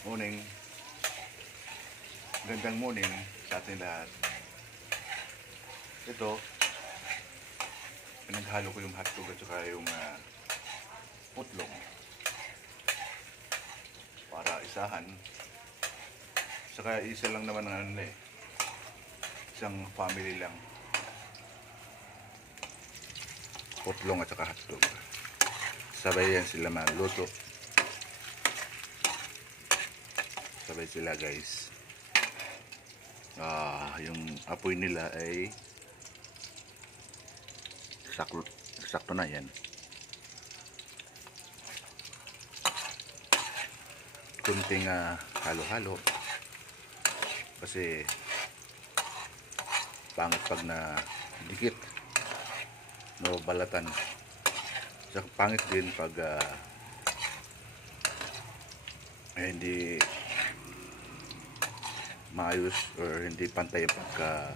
Morning. Gandang morning sa ating lahat. Ito, pinaghalo ko yung hotdog at saka yung putlong para isahan. Saka isa lang naman ang isang family lang. Putlong at saka hotdog. Sabay yan sila maluto. Sabay sila guys. Yung apoy nila ay sakto na yan. Kunting halo-halo kasi pangit pag na dikit no balatan. Saka pangit din pag hindi maayos or hindi pantay ang pagka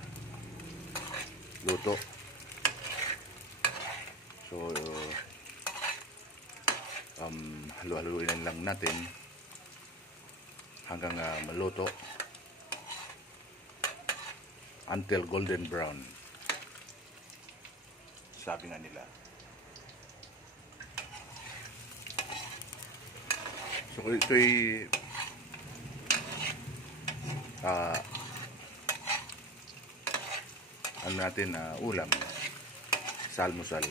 luto. So halu-haluin lang natin hanggang maluto until golden brown, sabi nga nila. So ito'y ano natin, ulam sa almusal.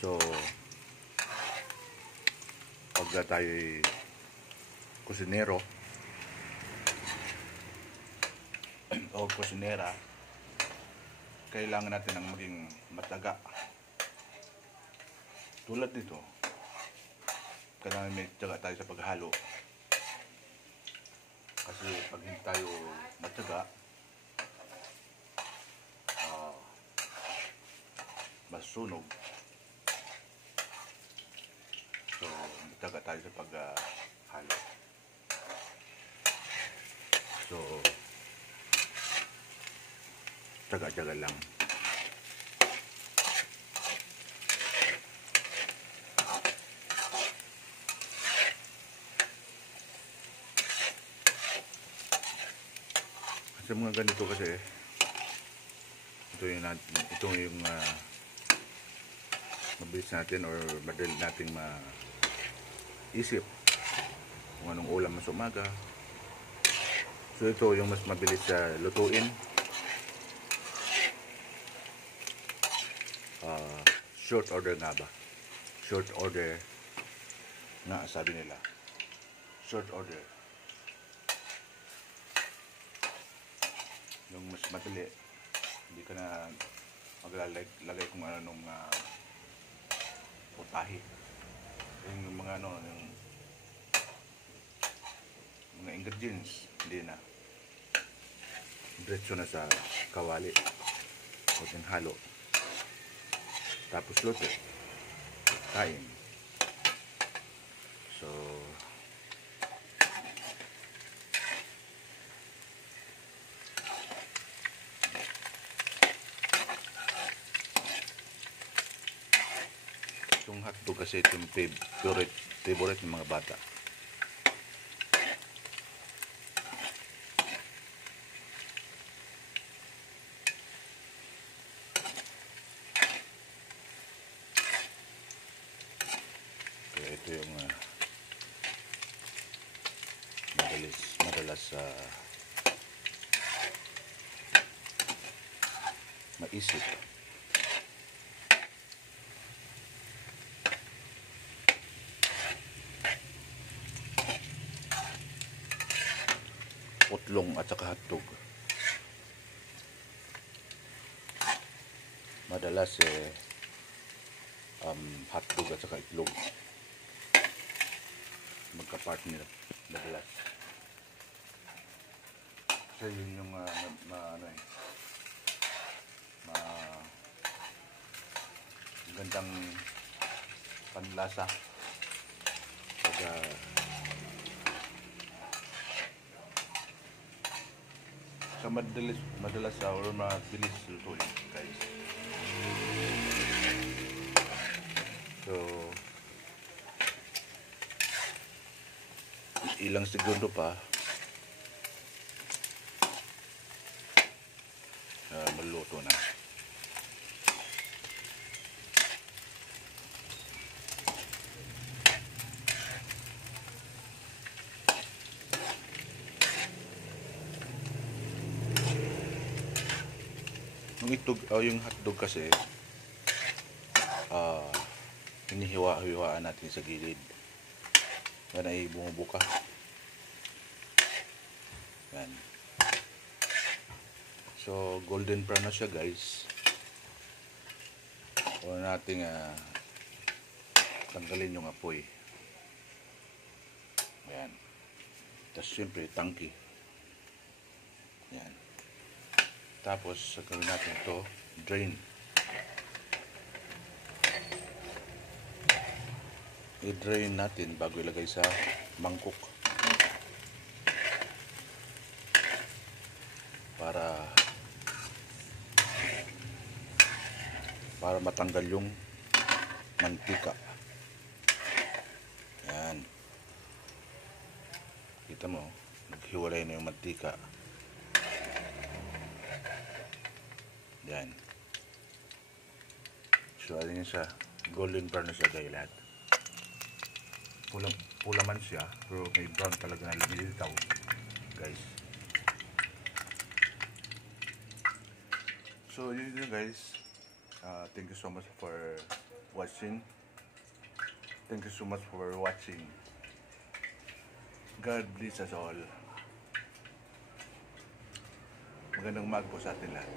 So pag tayo'y kusinero o kusinera, kailangan natin ng maging mataga. Tulad dito, kailangan may tiyaga tayo sa paghalo. Kasi pag hindi tayo matiyaga, masunog. So, matiyaga tayo sa paghalo. So, tiyaga-tiyaga lang. Sa mga ganito kasi ito yung mabilis natin or madali nating maisip kung anong ulam sa umaga. So ito yung mas mabilis lutuin. Short order nga ba? Short order nga sabi nila. Short order. Yung mas madali, hindi ka na maglalagay kung anong putahe. Yung mga yung mga ingredients, hindi na. Diretso na sa kawali. Kunting halo. Tapos luto. Kain. So yung hotdog kasi ito yung favorite ng mga bata. Kaya ito yung madalas maisip. Putlong at saka hotdog. Madalas hotdog at saka itlog magka-partner madalas. Kasi yun yung gandang panlasa pag sa madalas or mabilis lutuin guys. So ilang segundo pa maluto na. Yung hotdog kasi hinihiwa-hiwaan natin sa gilid. Yan ay bumubuka. Yan. So, golden brown na siya, guys. Huwag nating tanggalin yung apoy. Yan. Tapos, siyempre, tangki. Yan. Tapos, gawin natin ito, drain. I-drain natin bago ilagay sa mangkok para matanggal yung mantika. Yan. Kita mo, naghiwalay na yung mantika. Yan. So, alin siya, golden brown na siya, guys, lahat. Pula man siya, pero may brown talaga na lumilitaw, guys. So yun yun, guys. Thank you so much for watching. Thank you so much for watching. God bless us all. Magandang umaga po sa atin lahat.